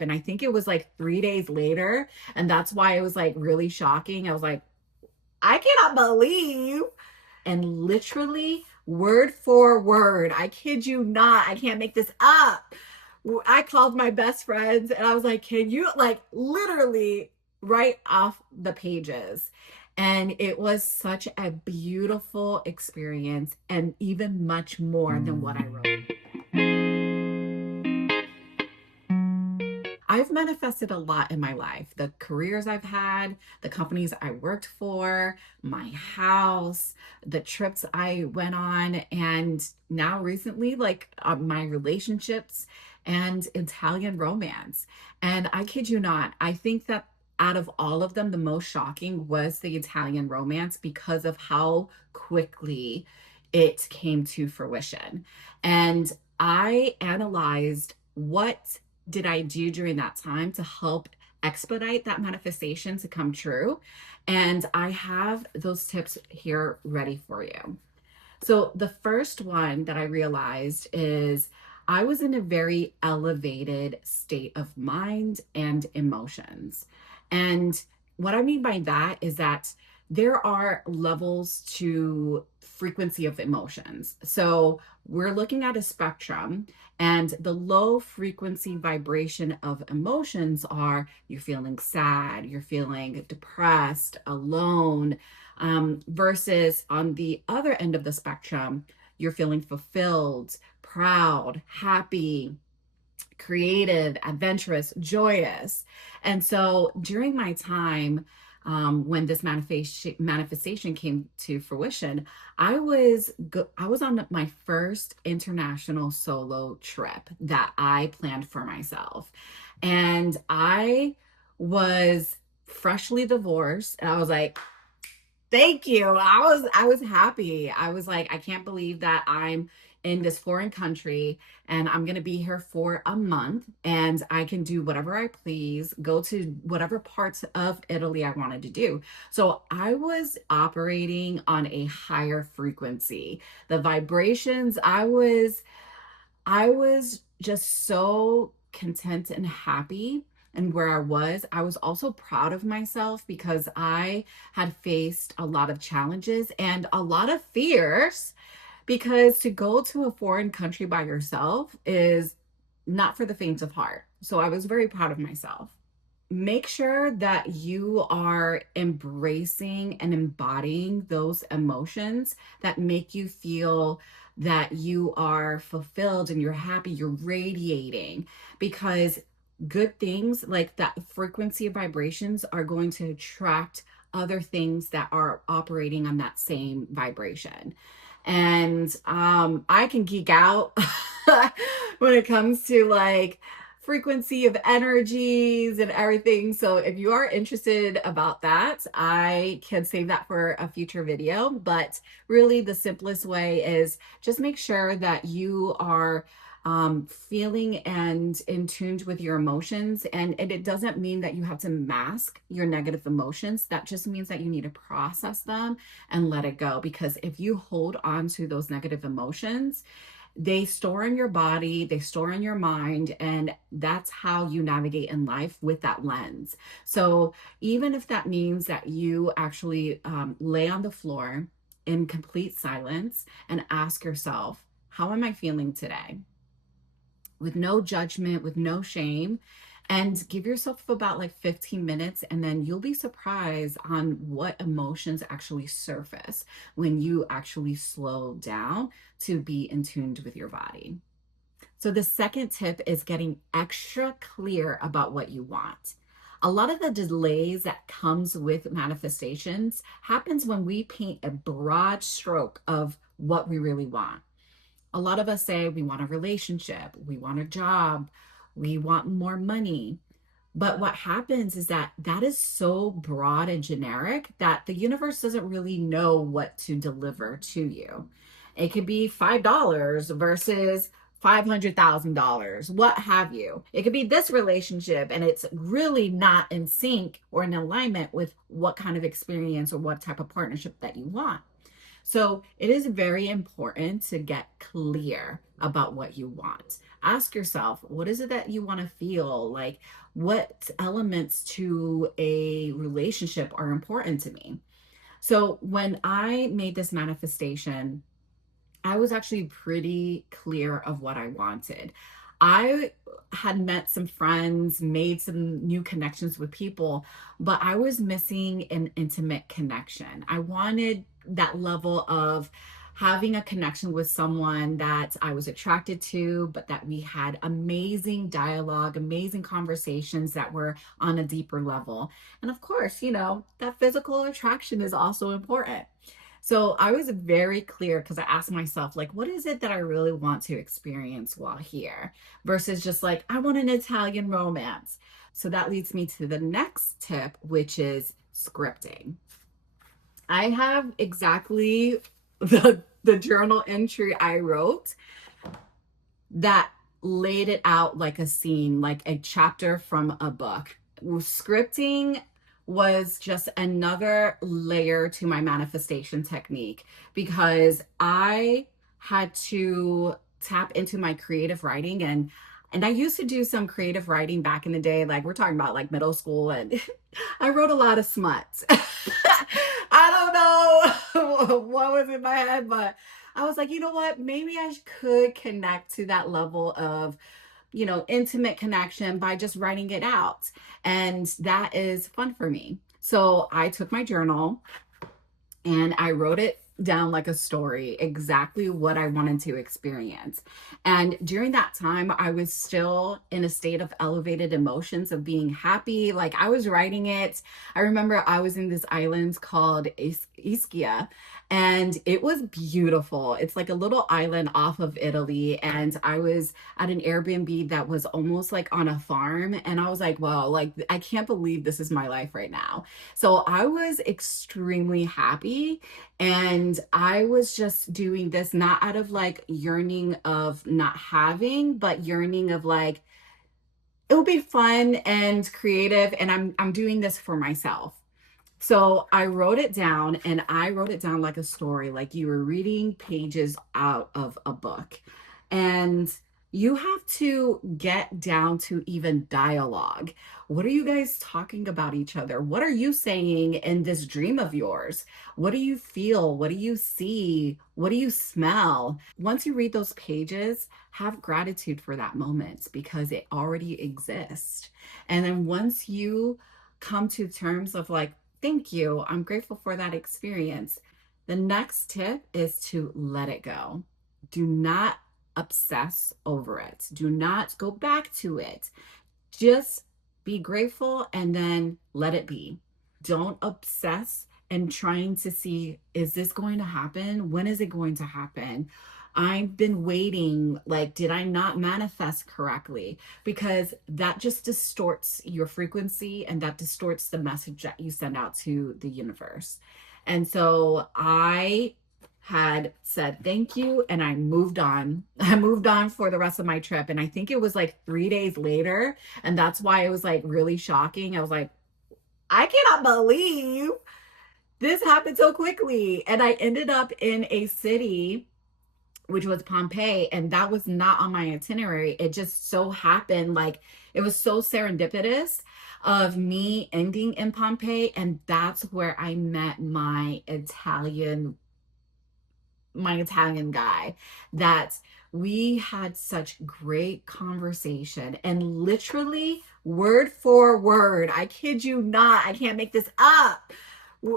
And I think it was like 3 days later. And that's why it was like really shocking. I was like, I cannot believe. And literally, word for word, I kid you not, I can't make this up. I called my best friends and I was like, can you, like, literally write off the pages? And it was such a beautiful experience, and even much more than what I wrote. I've manifested a lot in my life. The careers I've had, the companies I worked for, my house, the trips I went on, and now recently, like my relationships and Italian romance. And I kid you not, I think that out of all of them, the most shocking was the Italian romance because of how quickly it came to fruition. And I analyzed what did I do during that time to help expedite that manifestation to come true. And I have those tips here ready for you. So, the first one that I realized is I was in a very elevated state of mind and emotions. And what I mean by that is that there are levels to frequency of emotions. So, we're looking at a spectrum, and the low frequency vibration of emotions are you're feeling sad, you're feeling depressed, alone, versus on the other end of the spectrum, you're feeling fulfilled, proud, happy, creative, adventurous, joyous. And so during my time, when this manifestation came to fruition, I was on my first international solo trip that I planned for myself, and I was freshly divorced, and I was like, thank you. I was happy. I was like, I can't believe that I'm in this foreign country and I'm going to be here for a month and I can do whatever I please, go to whatever parts of Italy I wanted to do. So I was operating on a higher frequency. The vibrations, I was just so content and happy and where I was also proud of myself because I had faced a lot of challenges and a lot of fears, because to go to a foreign country by yourself is not for the faint of heart. So I was very proud of myself. Make sure that you are embracing and embodying those emotions that make you feel that you are fulfilled and you're happy, you're radiating, because good things like that frequency of vibrations are going to attract other things that are operating on that same vibration. And I can geek out when it comes to like frequency of energies and everything. So if you are interested about that, I can save that for a future video. But really, the simplest way is just make sure that you are feeling and in tune with your emotions. And it doesn't mean that you have to mask your negative emotions. That just means that you need to process them and let it go. Because if you hold on to those negative emotions, they store in your body, they store in your mind, and that's how you navigate in life with that lens. So even if that means that you actually lay on the floor in complete silence and ask yourself, how am I feeling today? With no judgment, with no shame, and give yourself about like 15 minutes, and then you'll be surprised on what emotions actually surface when you actually slow down to be in tune with your body. So the second tip is getting extra clear about what you want. A lot of the delays that comes with manifestations happens when we paint a broad stroke of what we really want. A lot of us say we want a relationship, we want a job, we want more money. But what happens is that that is so broad and generic that the universe doesn't really know what to deliver to you. It could be $5 versus $500,000, what have you. It could be this relationship and it's really not in sync or in alignment with what kind of experience or what type of partnership that you want. So it is very important to get clear about what you want. ask yourself, what is it that you want to feel? Like, what elements to a relationship are important to me? So when I made this manifestation, I was actually pretty clear of what I wanted. I had met some friends, made some new connections with people, but I was missing an intimate connection. I wanted that level of having a connection with someone that I was attracted to, but that we had amazing dialogue, amazing conversations that were on a deeper level. And of course, that physical attraction is also important. So I was very clear because I asked myself, like, what is it that I really want to experience while here versus just like, I want an Italian romance. So that leads me to the next tip, which is scripting. I have exactly the journal entry I wrote that laid it out like a scene, like a chapter from a book. Scripting was just another layer to my manifestation technique because I had to tap into my creative writing, and I used to do some creative writing back in the day, like we're talking about like middle school, and I wrote a lot of smut. I don't know what was in my head, but I was like, you know what? Maybe I could connect to that level of, intimate connection by just writing it out. And that is fun for me. So I took my journal and I wrote it down like a story, exactly what I wanted to experience. And during that time, I was still in a state of elevated emotions of being happy. Like I was writing it. I remember I was in this island called Ischia, and it was beautiful. It's like a little island off of Italy. And I was at an Airbnb that was almost like on a farm. And I was like, wow, like I can't believe this is my life right now. So I was extremely happy, and I was just doing this not out of like yearning of not having, but yearning of like, it will be fun and creative. And I'm doing this for myself. So I wrote it down, and I wrote it down like a story, like you were reading pages out of a book. And you have to get down to even dialogue. What are you guys talking about each other? What are you saying in this dream of yours? What do you feel? What do you see? What do you smell? Once you read those pages, have gratitude for that moment because it already exists. And then once you come to terms of like, thank you, I'm grateful for that experience. The next tip is to let it go. Do not obsess over it. Do not go back to it. Just be grateful and then let it be. Don't obsess and trying to see, is this going to happen? When is it going to happen? I've been waiting. Like, did I not manifest correctly? Because that just distorts your frequency and that distorts the message that you send out to the universe. And so I had said thank you and I moved on. I moved on for the rest of my trip. And I think it was like 3 days later. And that's why it was like really shocking. I was like, I cannot believe this happened so quickly. And I ended up in a city which was Pompeii, and that was not on my itinerary. It just so happened, like it was so serendipitous of me ending in Pompeii, and that's where I met my Italian guy, that we had such great conversation, and literally word for word, I kid you not, I can't make this up,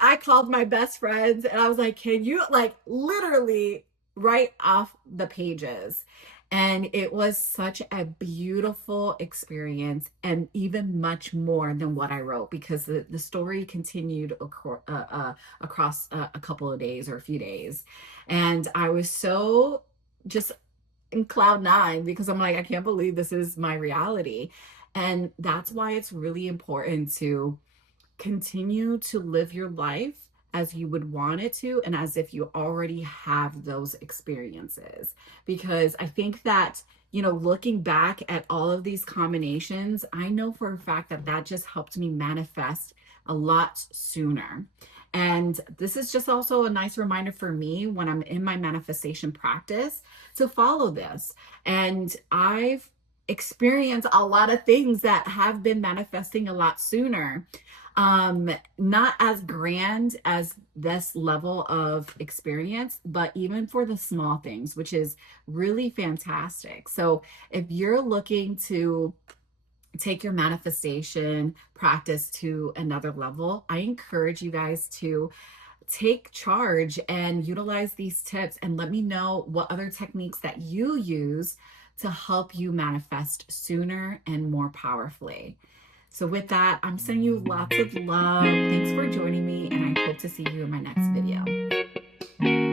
I called my best friends and I was like, can you like literally write off the pages? And it was such a beautiful experience, and even much more than what I wrote because the story continued across a couple of days or a few days. And I was so just in cloud nine because I'm like, I can't believe this is my reality. And that's why it's really important to continue to live your life as you would want it to and as if you already have those experiences. Because I think that, looking back at all of these combinations, I know for a fact that that just helped me manifest a lot sooner. And this is just also a nice reminder for me when I'm in my manifestation practice to follow this. And I've experienced a lot of things that have been manifesting a lot sooner. Not as grand as this level of experience, but even for the small things, which is really fantastic. So if you're looking to take your manifestation practice to another level, I encourage you guys to take charge and utilize these tips and let me know what other techniques that you use to help you manifest sooner and more powerfully. So with that, I'm sending you lots of love. Thanks for joining me, and I hope to see you in my next video.